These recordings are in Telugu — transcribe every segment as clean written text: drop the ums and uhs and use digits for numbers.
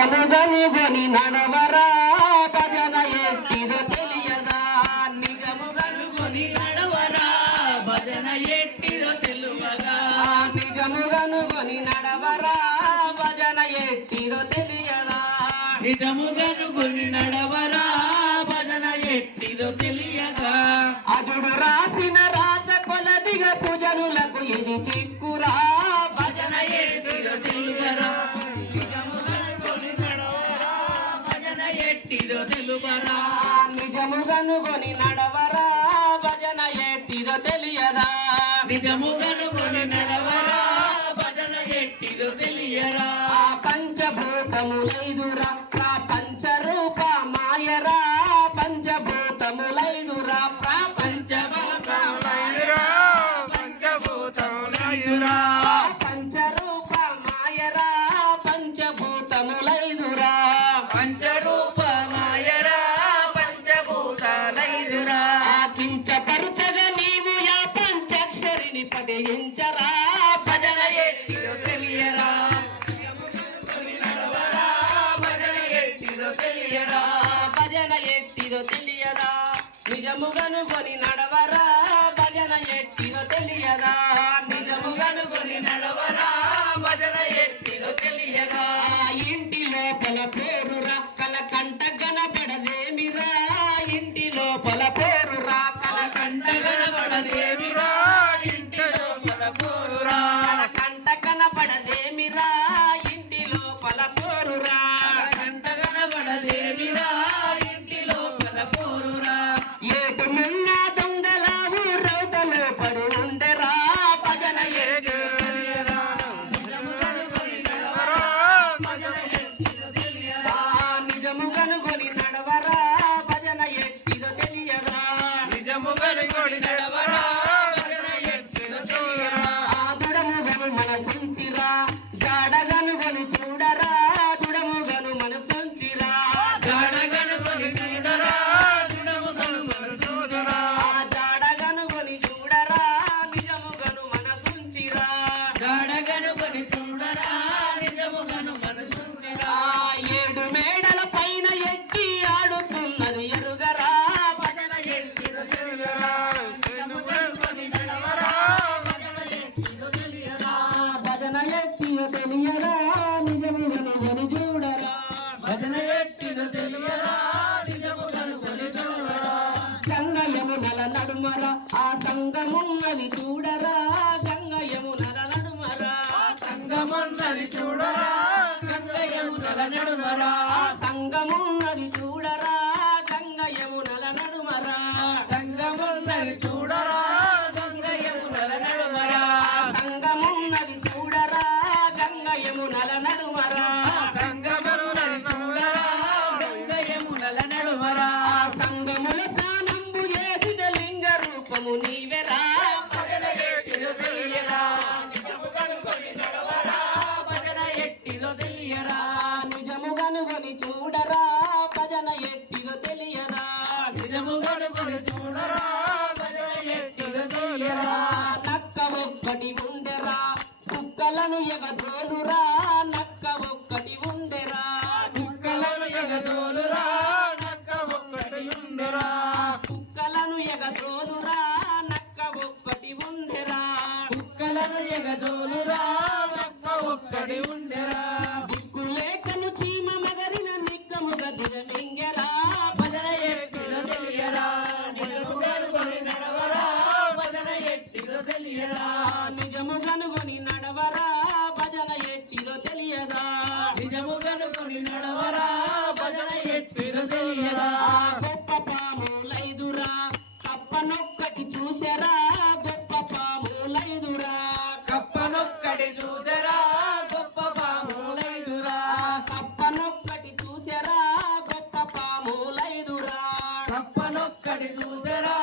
నిజముగనుగొని నడవరా భజన ఎట్టిదో తెలియదా నిజముగనుగొని నడవరా భజన ఎట్టిదో తెలువగా నిజముగనుగొని నడవరా భజన ఎట్టిదో తెలియదా నిజముగనుగొని నడవరా భజన ఎట్టిదో తెలియగా అజుడు రాసిన రాత కొలదిగా సుజనులకు ఇది చిక్కురా భజన ఎట్టిదో తెలియరా ఎట్టిదో తెలువరా నిజముగనుగొని నడవరా భజన ఎట్టిదో తెలియదా నిజముగనుగొని నడవరా భజన ఎట్టిదో తెలియరా పంచభూతములైదురా ప్రపంచరూప మాయరా పంచభూతములైదురా ప్రపంచభూతములైదురా పంచభూతములైదురా పంచరూప మాయరా పంచభూతములైదురా పంచరూప మాయరా పంచభూతలైదురా కించపరచగా నీవు యా పంచాక్షరిని పఠించరా భజన ఎట్టిదో తెలియరా భజన ఎట్టిదో తెలియరా భజన ఎట్టిదో తెలియదా నిజముగనుగొని నడవరా భజన ఎట్టిదో తెలియదా నిజముగనుగొని నడవరా భజన ఎట్టిదో తెలియగా ఇంటి లోపల పేరురా కలకంట గనపడదేమిరా ఇంటి లోపల పేరురా కలకంట గనపడదేమిరా ఇంటి లోపల పేరురా కలకంట గనపడదేమిరా ఇంటి లోపల పేరురా కలకంట గనపడదేమిరా ఇంటి లోపల పేరురా ఏటు మున్న దొంగల ఊరవతలు పడి ఉండరా భజన నిజముగనుగొని నడవరా భజన ఎట్టిదో తెలియరా నిజముగనుగొని నడవరా భజన ఎట్టిదో తెలియరా దుడముగను మనసుంచిరా జాడగనుగొని చూడరా దుడముగను మనసుంచిరా జాడగనుగొని చూడరా దుడముగను మనసుంచిరా జాడగనుగొని చూడరా నిజముగను మనసుంచిరా జాడగనుగొని చూడరా నిజముగను మనసుంచిరా ఏడు మేడల పైన ఎక్కి ఆడుతున్నది ఎరుగరా భజన ఎట్టిదో తెలియరా నిజముగనుగొని నడవరా భజన ఎట్టిదో తెలియరా భజన ఎట్టిదో తెలియరా నిజముగనుగొని చూడరా భజన ఎట్టిదో తెలియరా నిజముగనుగొని చూడరా గంగ యమునల నడుమరా ఆ సంగమున్నది చూడరా గంగ యమునల నడుమరా సంగమున్నది చూడరా గంగ యమునల నడుమరా సంగమున్నది చూడరా గంగ యమునల నడుమరా సంగమున్నది చూడరా గంగ యమునల నడుమరా సంగమున్నది చూడరా గంగ యమునల నడుమరా సంగమున్నది చూడరా గంగ యమునల నడుమరా సంగముల స్నానంబు చేసిన లింగ రూపము నీవెరా భజన ఎట్టిదో తెలియరా నిజముగనుగొని నడవరా భజన ఎట్టిదో తెలియరా నిజముగనుగొని చూడరా భజన ఎట్టిదో తెలియరా నిజముగనుగొని చూడరా భజన ఎట్టిదో తెలియరా నక్క ఒక్కటి ఉండెరా కుక్కలను ఎగదోలురా నక్క ఒక్కటి ఉండెరా కుక్కలను ఎగదోలురా నక్క ఒక్కటి ఉండెరా కుక్కలను ఎగదోలురా నక్క ఒక్కటి ఉండెరా కుక్కలను ఎగదోలురా నక్క ఒక్కటి ఉండెరా దిక్కులేకను చీమ మగరిన నిక్కముగ దిగమింగెరా భజన ఎట్టిదో తెలియరా నిజముగనుగొని నడవరా భజన ఎట్టిదో తెలియరా నిజముగనుగొని నడవరా భజన ఎట్టిదో తెలియదా నిజముగనుగొని నడవరా భజన ఎట్టిదో తెలియదా గొప్ప పాములైదురా కప్పనొక్కటి చూసెరా గొప్ప పాములైదురా కప్పనొక్కటి చూసెరా గొప్ప పాములైదురా కప్పనొక్కటి చూసెరా గొప్ప పాములైదురా కప్పనొక్కటి చూసెరా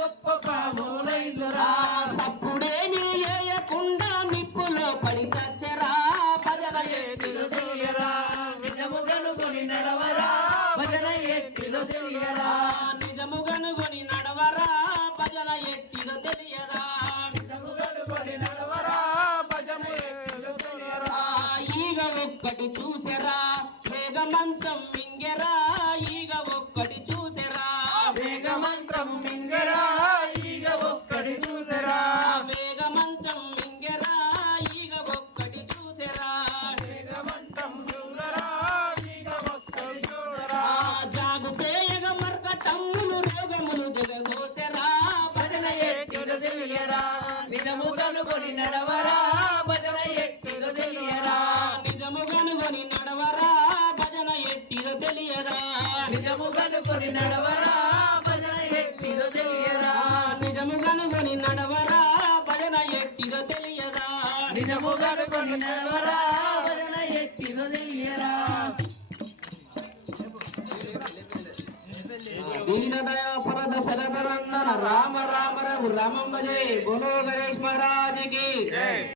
గొప్ప పాములైదురా తప్పుడేమీ చేయకుండా నిప్పులో పడి చచ్చెరా భజన ఎట్టిదో తెలియరా నిజముగనుగొని నడవరా భజన ఎట్టిదో తెలియరా మంత్రం మింగెరా ఈగ ఒక్కటి చూసెరా వేగ మంత్రం మింగరా ఈగ ఒక్కడి చూసరా వేగ మంత్రం మింగెరా ఈగ ఒక్కటి చూసెరా వేగ మంత్రం చూడరా ఈగ ఒక్కడి చూడరా జాగు చేయగ మర్కటమ్ములు రోగములు దిగగోసెరా భజన ఎట్టిద తెలియరా నిజము కనుగొని నడవరా భజన ఎట్టిద తెలియరా నిజము కనుగొని నడవరా భజన ఎట్టిదో తెలియరా నిజము కనుగొని నడవరా భజన ఎట్టిద తెలియరా నిజము కనుగొని నడవరా భజన ఎట్టిదో తెలియదా నిజము కనుగొని నడవరా భజన ఎట్టిద తెలియరా దీనదయా పరద శరదరందన రామ రామ రఘు రామం భజే బోలో గణేష్ మహారాజ్ కి